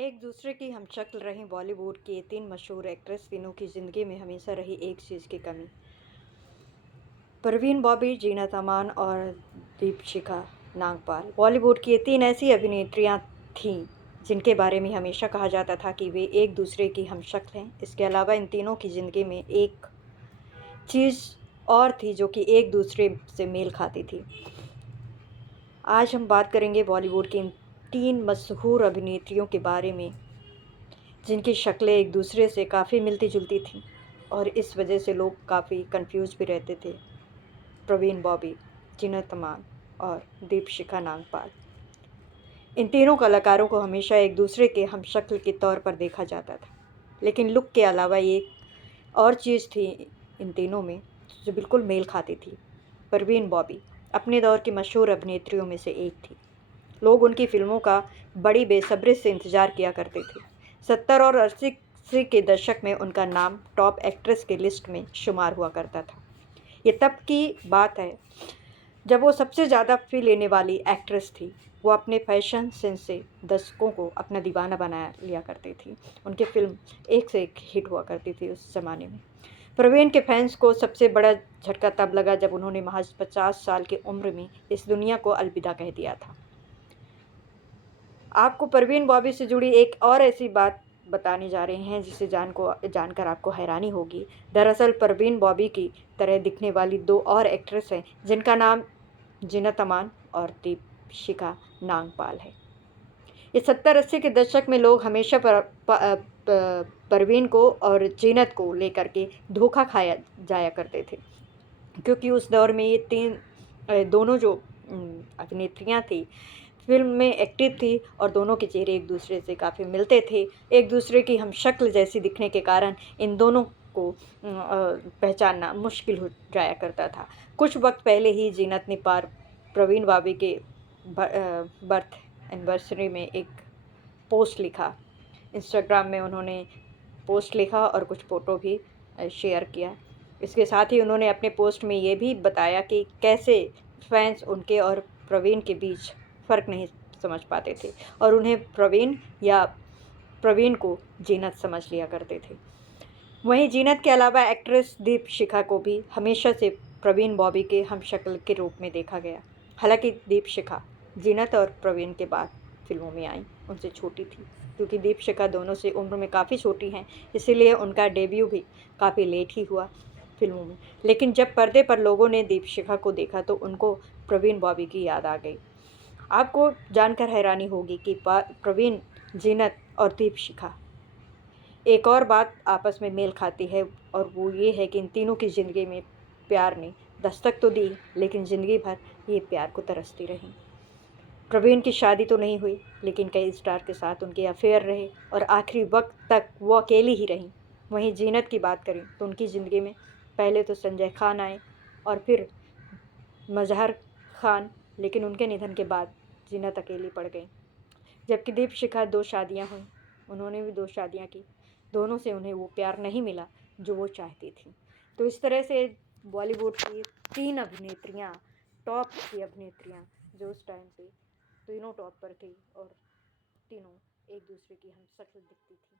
एक दूसरे की हमशक्ल रहीं बॉलीवुड की ये तीन मशहूर एक्ट्रेस तीनों की ज़िंदगी में हमेशा रही एक चीज़ की कमी। परवीन बॉबी, जीनत अमान और दीपशिखा नागपाल। बॉलीवुड की ये तीन ऐसी अभिनेत्रियां थीं जिनके बारे में हमेशा कहा जाता था कि वे एक दूसरे की हमशक्ल हैं। इसके अलावा इन तीनों की ज़िंदगी में एक चीज़ और थी जो कि एक दूसरे से मेल खाती थी। आज हम बात करेंगे बॉलीवुड की इन तीन मशहूर अभिनेत्रियों के बारे में जिनकी शक्लें एक दूसरे से काफ़ी मिलती-जुलती थीं और इस वजह से लोग काफ़ी कन्फ्यूज़ भी रहते थे। प्रवीण बॉबी, जीनत अमान और दीपशिखा नागपाल। इन तीनों कलाकारों को हमेशा एक दूसरे के हमशक्ल के तौर पर देखा जाता था। लेकिन लुक के अलावा एक और चीज़ थी इन तीनों में जो बिल्कुल मेल खाती थी। परवीन बॉबी अपने दौर की मशहूर अभिनेत्रियों में से एक थी। लोग उनकी फ़िल्मों का बड़ी बेसब्री से इंतज़ार किया करते थे। 70 और 80 के दशक में उनका नाम टॉप एक्ट्रेस की लिस्ट में शुमार हुआ करता था। ये तब की बात है जब वो सबसे ज़्यादा फ़ी लेने वाली एक्ट्रेस थी। वो अपने फ़ैशन सेंस से दर्शकों को अपना दीवाना बना लिया करती थी। उनकी फ़िल्म एक से एक हिट हुआ करती थी उस ज़माने में। प्रवीण के फैन्स को सबसे बड़ा झटका तब लगा जब उन्होंने महज़ 50 साल की उम्र में इस दुनिया को अलविदा कह दिया था। आपको परवीन बॉबी से जुड़ी एक और ऐसी बात बताने जा रहे हैं जिसे जानकर आपको हैरानी होगी। दरअसल परवीन बॉबी की तरह दिखने वाली 2 और एक्ट्रेस हैं जिनका नाम जीनत अमान और दीपशिखा नागपाल है। ये 70-80 के दशक में लोग हमेशा परवीन को और जीनत को लेकर के धोखा खाया जाया करते थे। क्योंकि उस दौर में ये दोनों जो अभिनेत्रियाँ थीं, फ़िल्म में एक्टिव थी और दोनों के चेहरे एक-दूसरे से काफ़ी मिलते थे। एक-दूसरे की हमशक्ल जैसी दिखने के कारण इन दोनों को पहचानना मुश्किल हो जाया करता था। कुछ वक़्त पहले ही जीनत ने प्रवीण बॉबी के बर्थ एनिवर्सरी में एक पोस्ट लिखा। इंस्टाग्राम में उन्होंने पोस्ट लिखा और कुछ फ़ोटो भी शेयर किया। इसके साथ ही उन्होंने अपने पोस्ट में ये भी बताया कि कैसे फैन्स उनके और प्रवीण के बीच फ़र्क नहीं समझ पाते थे और उन्हें प्रवीण को जीनत समझ लिया करते थे। वहीं जीनत के अलावा एक्ट्रेस दीपशिखा को भी हमेशा से प्रवीण बॉबी के हमशक्ल के रूप में देखा गया। हालाँकि दीपशिखा जीनत और प्रवीण के बाद फ़िल्मों में आईं, उनसे छोटी थी। क्योंकि दीपशिखा दोनों से उम्र में काफ़ी छोटी हैं, इसीलिए उनका डेब्यू भी काफ़ी लेट ही हुआ फ़िल्मों में। लेकिन जब पर्दे पर लोगों ने दीपशिखा को देखा तो उनको प्रवीण बॉबी की याद आ गई। आपको जानकर हैरानी होगी कि प्रवीण, जीनत और दीपशिखा एक और बात आपस में मेल खाती है और वो ये है कि इन तीनों की ज़िंदगी में प्यार ने दस्तक तो दी, लेकिन ज़िंदगी भर ये प्यार को तरसती रहीं। प्रवीण की शादी तो नहीं हुई, लेकिन कई स्टार के साथ उनके अफेयर रहे और आखिरी वक़्त तक वो अकेली ही रहीं। वहीं जीनत की बात करें तो उनकी ज़िंदगी में पहले तो संजय खान आए और फिर मज़हर खान, लेकिन उनके निधन के बाद जीनत अकेली पड़ गईं। जबकि दीपशिखा 2 शादियाँ हुईं, उन्होंने भी 2 शादियाँ की। दोनों से उन्हें वो प्यार नहीं मिला जो वो चाहती थीं। तो इस तरह से बॉलीवुड की 3 अभिनेत्रियाँ, टॉप की अभिनेत्रियाँ जो उस टाइम पे तीनों टॉप पर थी और तीनों एक-दूसरे की हमशक्ल दिखती थी।